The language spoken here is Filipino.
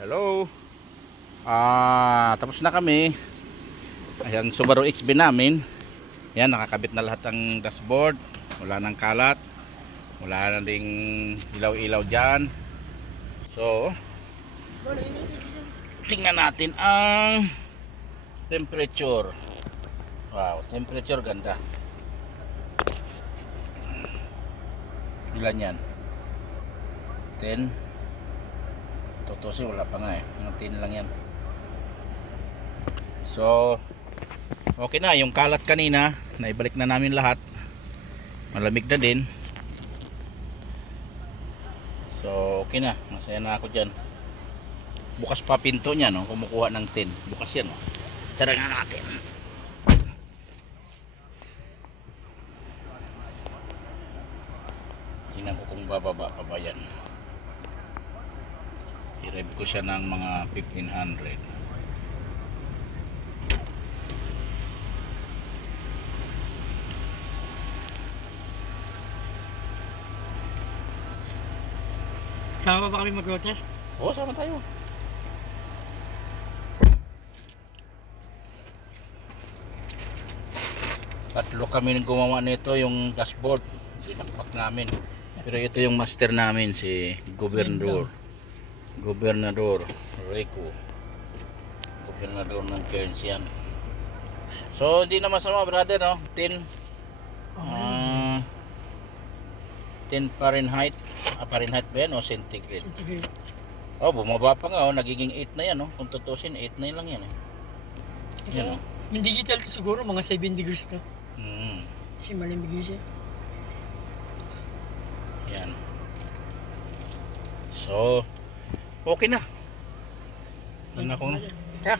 Hello. Tapos na kami. Ayan, Subaru XB namin. Ayan, nakakabit na lahat ng dashboard. Wala nang kalat. Wala na ding ilaw-ilaw dyan. So, tingnan natin ang temperature. Wow, temperature ganda. Ilan yan? 10. Tutusin, wala pa nga eh. Mga 10 lang yan. So, okay na. Yung kalat kanina, naibalik na namin lahat. Malamig na din. So, okay na. Masaya na ako dyan. Bukas pa pinto niya, no? Kumukuha ng 10. Bukas yan, no? Tara nga natin. Tingnan ko kung bababa pa ba yan. I-rev ko siya ng mga 1500. Sama ba kami mag-protest? Oo, sama tayo. Tatlo kami nang gumawa nito, yung dashboard. Dinakpak namin. Pero ito yung master namin, si Gobernador Rico. Gobernador ng Cairns yan. So, hindi na masama, brother, no? 10 Fahrenheit. Fahrenheit ba yan o centigrade? Centigrade. Oh, bumaba pa nga, oh. Nagiging 8 na yan, no? Kung tutusin, 8 na lang yan, eh. Yan, oh. Yung digital to siguro mga 7 degrees to. Kasi malamig siya. Yan. So, okay na. Yan ako. Yeah.